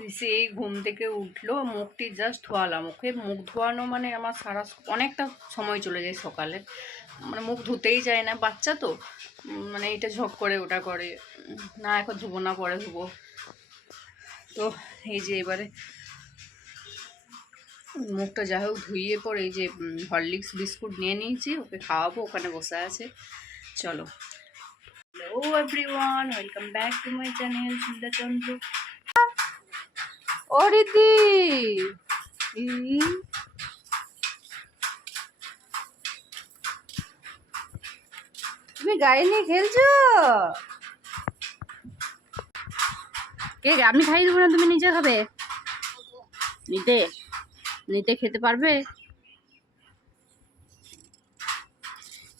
ঋষি এই ঘুম থেকে উঠলো, মুখটি জাস্ট ধোয়ালাম। ওকে মুখ ধোয়ানো মানে আমার সারা অনেকটা সময় চলে যায় সকালে, মানে মুখ ধুতেই যায় না, বাচ্চা তো মানে এটা ঝক করে ওটা করে, না এখন ধুবো না পরে ধুবো। তো এই যে এবারে মুখটা যা হোক ধুইয়ে পরে এই যে হরলিক্স বিস্কুট নিয়ে নিয়েছি, ওকে খাওয়াবো, ওখানে বসে আছে। চলো। Hello everyone, welcome back to my channel সুন্দর চন্দ্র। ও রীতি, তুমি গায়ে নিয়ে খেলছো? কে আমি খাইয়ে দেবো না, তুমি নিজে খাবে? নিতে নিতে খেতে পারবে?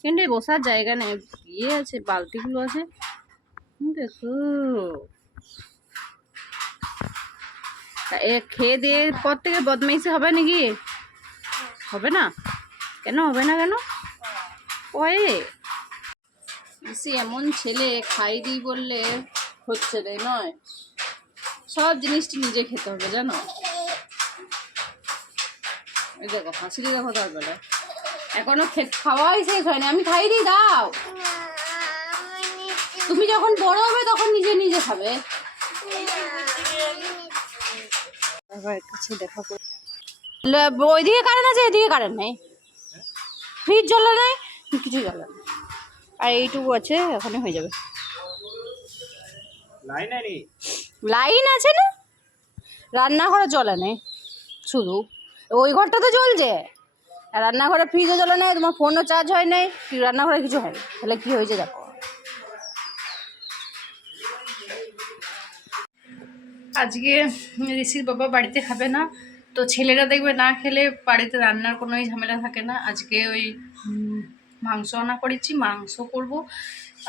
কিন্তু বসার জায়গা নেই, ইয়ে আছে, বালতিগুলো আছে দেখো। খেয়ে দিয়ে পর থেকে বদমাইশি হবে নাকি? হবে না? কেন হবে না? কেন ওই বেশি এমন ছেলে, খাই দিই বললে হচ্ছে তাই নয়, সব জিনিসটি নিজে খেতে হবে জানো। এই দেখো হাসিলি, দেখো তার বেলায় এখনো খাওয়াই শেষ হয়নি, আমি খাই দিই, দাও। তুমি যখন বড় হবে তখন নিজে নিজে খাবে। দেখা করে ওইদিকে কারেন্ট আছে, এদিকে কারেন্ট নেই, ফ্রিজ জ্বলে নাই, কিছু জ্বলে না, আর এইটুকু আছে, ওখানে হয়ে যাবে। লাইন আছে না, রান্নাঘরে জ্বলে নেই, শুধু ওই ঘরটাতে জ্বলছে, আর রান্নাঘরে ফ্রিজও জ্বলে নেই, তোমার ফোনও চার্জ হয় নাই, রান্নাঘরে কিছু হয় না, তাহলে কি হয়েছে দেখো। আজকে ঋষির বাবা বাড়িতে খাবে না, তো ছেলেরা দেখবে না খেলে বাড়িতে রান্নার কোনোই ঝামেলা থাকে না। আজকে ওই মাংস আনা করেছি, মাংস করব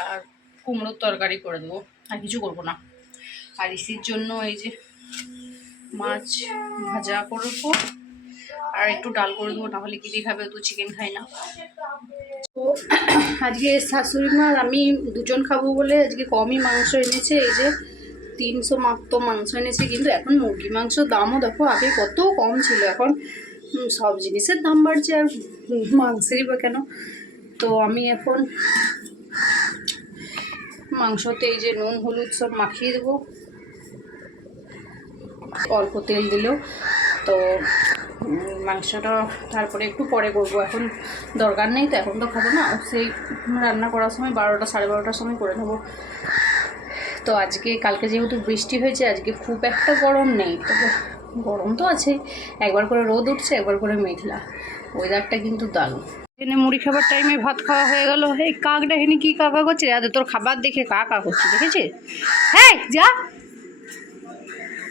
আর কুমড়োর তরকারি করে দেবো, আর কিছু করব না। আর ঋষির জন্য এই যে মাছ ভাজা করবো আর একটু ডাল করে দেবো, নাহলে কি দিয়ে খাবে, তো চিকেন খাই না। তো আজকে শাশুড়ি মা আর আমি দুজন খাবো বলে আজকে কমই মাংস এনেছে, এই যে 300 তো মাংস এনেছে। কিন্তু এখন মুরগি মাংসের দামও দেখো, আগে কত কম ছিল, এখন সব জিনিসের দাম বাড়ছে, আর মাংসেরই বা কেন। তো আমি এখন মাংসতে এই যে নুন হলুদ সব মাখিয়ে দেবো, অল্প তেল দিলেও। তো মাংসটা তারপরে একটু পরে করবো, এখন দরকার নেই, তো এখন তো খাবো না, সেই রান্না করার সময় 12টা 12:30টার সময় করে নেবো। তো আজকে কালকে যেহেতু বৃষ্টি হয়েছে, আজকে খুব একটা গরম নেই, তবে গরম তো আছে, একবার করে রোদ উঠছে, একবার করে মেঘলা, ওয়েদারটা কিন্তু দারুণ। এখানে মুড়ি খাবার টাইমে ভাত খাওয়া হয়ে গেল। এই কাকটা এখানে কি কাকা করছে, আরে তোর খাবার দেখে কাকা করছে, দেখেছিস? হ্যাঁ যা,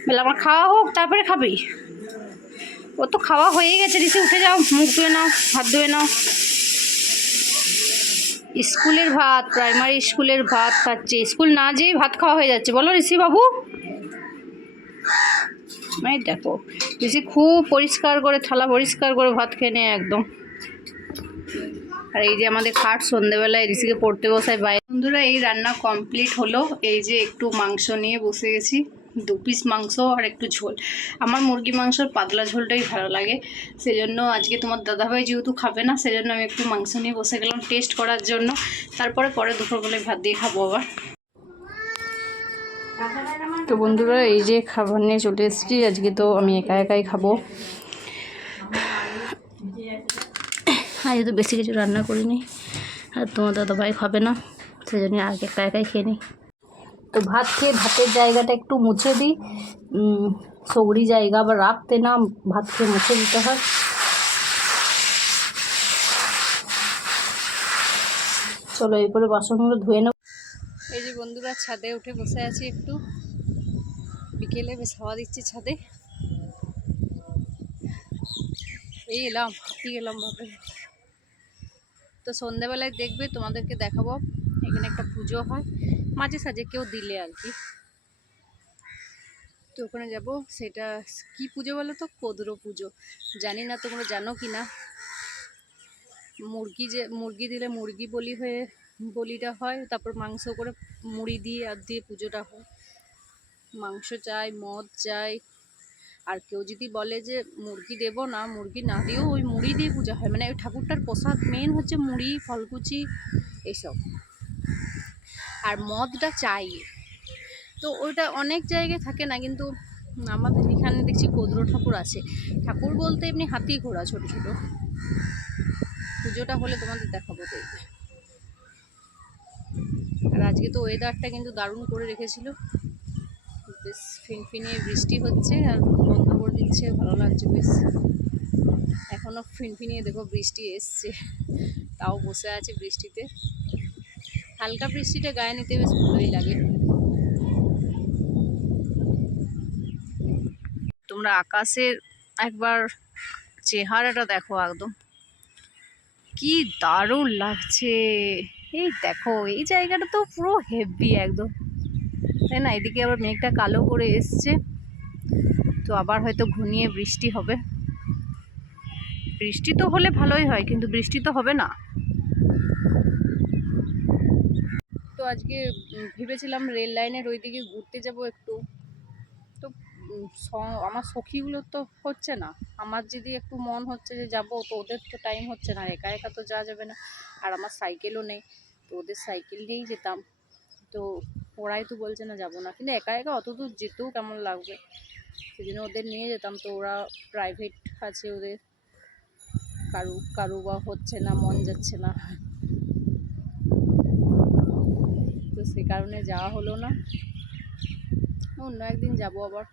বলে আমার খাওয়া হোক তারপরে খাবি। ও তো খাওয়া হয়ে গেছে, ঋষি উঠে যাও, মুখ ধুয়ে নাও, হাত ধুয়ে নাও। স্কুলের ভাত, প্রাইমারি স্কুলের ভাত খাচ্ছে, স্কুল না যেয়েই ভাত খাওয়া হয়ে যাচ্ছে, বলো ঋষি বাবু। এই দেখো ঋষি খুব পরিষ্কার করে, থালা পরিষ্কার করে ভাত খেয়ে নেয় একদম। আর এই যে আমাদের খাট, সন্ধ্যেবেলায় ঋষিকে পড়তে বসায় বাইরে। বন্ধুরা এই রান্না কমপ্লিট হলো, এই যে একটু মাংস নিয়ে বসে গেছি, 2 পিস মাংস আর একটু ঝোল। আমার মুরগি মাংসর পাতলা ঝোলটাই ভালো লাগে, সেজন্য আজকে তোমার দাদাভাই যেহেতু খাবে না, সেজন্য আমি একটু মাংস নিয়ে বসে গেলাম টেস্ট করার জন্য। তারপরে দুপুরবেলায় ভাত দিয়ে খাবো আবার। তো বন্ধুরা এই যে খাবার নিয়ে চলে এসেছি, আজকে তো আমি একা একাই খাবো, আজ তো বেশি কিছু রান্না করিনি, আর তোমার দাদাভাই খাবে না, সেজন্য আগে একা একাই খেয়ে নিই। তো ভাত খেয়ে ভাতের জায়গাটা একটু মুছে দিই, সগড়ি জায়গা আবার রাখতে না, ভাত খেয়ে মুছে দিতে হয়। চলো এরপরে বাসনগুলো ধুয়ে নেব। এই যে বন্ধুরা ছাদে উঠে বসে আছি, একটু বিকেলে বেশ হাওয়া দিচ্ছি ছাদে। এই এলাম, হাঁপিয়ে গেলাম ভাবে। তো সন্ধ্যাবেলায় দেখবে, তোমাদেরকে দেখাবো, এখানে একটা পুজো হয় মাঝে সাঝে, কেউ দিলে আর কি, তো ওখানে যাব। সেটা কি পুজো বলো তো? কোদর পুজো, জানি না তোমরা জানো কি না। মুরগি দিলে মুরগি বলি বলিটা হয়, তারপর মাংস করে মুড়ি দিয়ে আর দিয়ে পুজোটা হয়। মাংস চাই, মদ চাই। আর কেউ যদি বলে যে মুরগি দেবো না, মুরগি না দিয়েও ওই মুড়ি দিয়ে পূজা হয়, মানে ওই ঠাকুরটার প্রসাদ মেন হচ্ছে মুড়ি, ফলকুচি এইসব, আর মদটা চাই। তো ওইটা অনেক জায়গায় থাকে না, কিন্তু আমাদের এখানে দেখছি কোদ্র ঠাকুর আছে। ঠাকুর বলতে এমনি হাতি ঘোড়া ছোট ছোট। পুজোটা হলে তোমাদের দেখাবো দেখবে। আর আজকে তো ওয়েদারটা কিন্তু দারুণ করে রেখেছিল, বেশ ফিনফিনিয়ে বৃষ্টি হচ্ছে আর বন্ধ করে দিচ্ছে, ভালো লাগছে বেশ। এখনো ফিনফিনিয়ে দেখো বৃষ্টি এসছে, তাও বসে আছে বৃষ্টিতে। হালকা বৃষ্টিটা গায়ে নিতে বেশ ভালোই লাগে। তোমরা আকাশের একবার চেহারাটা দেখো, একদম কি দারুণ লাগছে। এই দেখো, এই জায়গাটা তো পুরো হেভি একদম, তাই না? এদিকে আবার মেঘটা কালো করে এসছে, তো আবার হয়তো ঘনিয়ে বৃষ্টি হবে। বৃষ্টি তো হলে ভালোই হয়, কিন্তু বৃষ্টি তো হবে না। তো আজকে ভেবেছিলাম রেল লাইনের ওইদিকে ঘুরতে যাব একটু। তো আমার সখীগুলো তো হচ্ছে না, আমার যদি একটু মন হচ্ছে যে যাব, তো ওদের তো টাইম হচ্ছে না, একা একা তো যাওয়া যাবে না। আর আমার সাইকেলও নেই, তো ওদের সাইকেল দিয়েই যেতাম। তো ওরাই তো বলছে না যাবো না, কিন্তু একা একা অত দূর যেতেও কেমন লাগবে, সেজন্য ওদের নিয়ে যেতাম। তো ওরা প্রাইভেট আছে ওদের, কারু বা হচ্ছে না, মন যাচ্ছে না, তো সে কারণে যাওয়া হলো না। অন্য একদিন যাব আবার।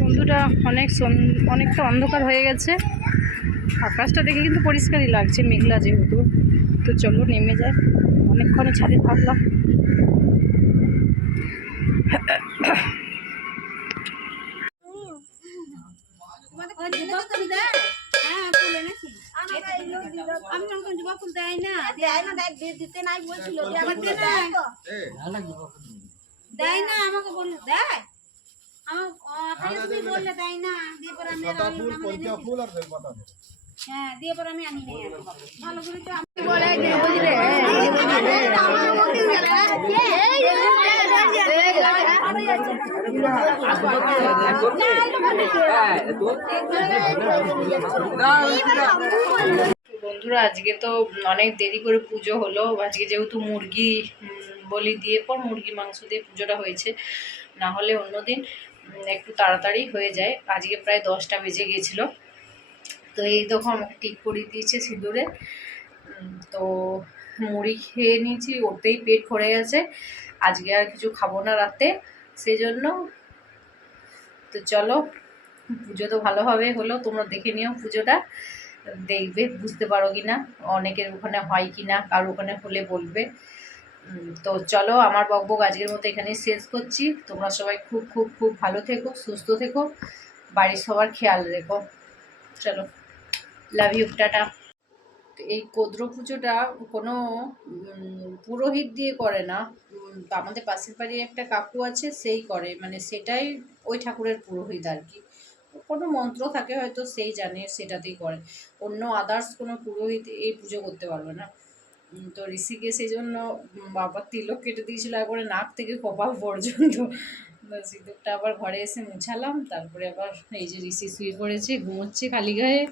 বন্ধুরা, অনেকটা অন্ধকার হয়ে গেছে, আকাশটা দেখে কিন্তু পরিষ্কারই লাগছে, মেঘলা যেহেতু। তো চলো নেমে যায়, অনেকক্ষণ ছাদে থাকলাম। দেয় না আমাকে বললে দেয়, আমার তুমি বললে দেয় না, দিয়ে পরে আমি হ্যাঁ দিয়ে পরে আমি আনি নাই ভালো করে। তো আমি বলে যে বুঝলে বন্ধুরা, আজকে তো অনেক দেরি করে পুজো হলো। আজকে যেহেতু মুরগি বলি দিয়ে পর মুরগি মাংস দিয়ে পুজোটা হয়েছে, না হলে অন্যদিন একটু তাড়াতাড়ি হয়ে যায়। আজকে প্রায় 10টা বেজে গিয়েছিল। তো এই দেখো আমাকে ঠিক করিয়ে দিয়েছে সিঁদুরে। তো মুড়ি খেয়ে নিয়েছি, ওতেই পেট ভরে গেছে। আজকে আর কিছু খাবো না রাতে, সেই জন্য। তো চলো, পুজো তো ভালোভাবে হলো, তোমরা দেখে নিও পুজোটা, দেখবে বুঝতে পারো কি না, অনেকের ওখানে হয় কি না, কার ওখানে হলে বলবে। তো চলো, আমার বকবক আজকের মতো এখানেই শেষ করছি। তোমরা সবাই খুব খুব খুব ভালো থেকো, সুস্থ থেকো, বাড়ির সবার খেয়াল রেখো। চলো, লাভ ইউ, টাটা। এই কোদ্র পুজোটা কোনো পুরোহিত দিয়ে করে না, আমাদের পাশের বাড়ির একটা কাকু আছে, সেই করে, মানে সেটাই ওই ঠাকুরের পুরোহিত আর কি। কোনো মন্ত্র থাকে হয়তো, সেই জানে, সেটাতেই করে। অন্য আদার্স কোনো পুরোহিত এই পুজো করতে পারবে না। তো ঋষিকে সেই জন্য বাবার তিলক কেটে দিয়েছিল একবারে নাক থেকে কপাল পর্যন্ত। সিঁদুরটা আবার ঘরে এসে মুছালাম, তারপরে আবার এই যে ঋষি শুয়ে পড়েছে, ঘুমোচ্ছে খালি গায়ে।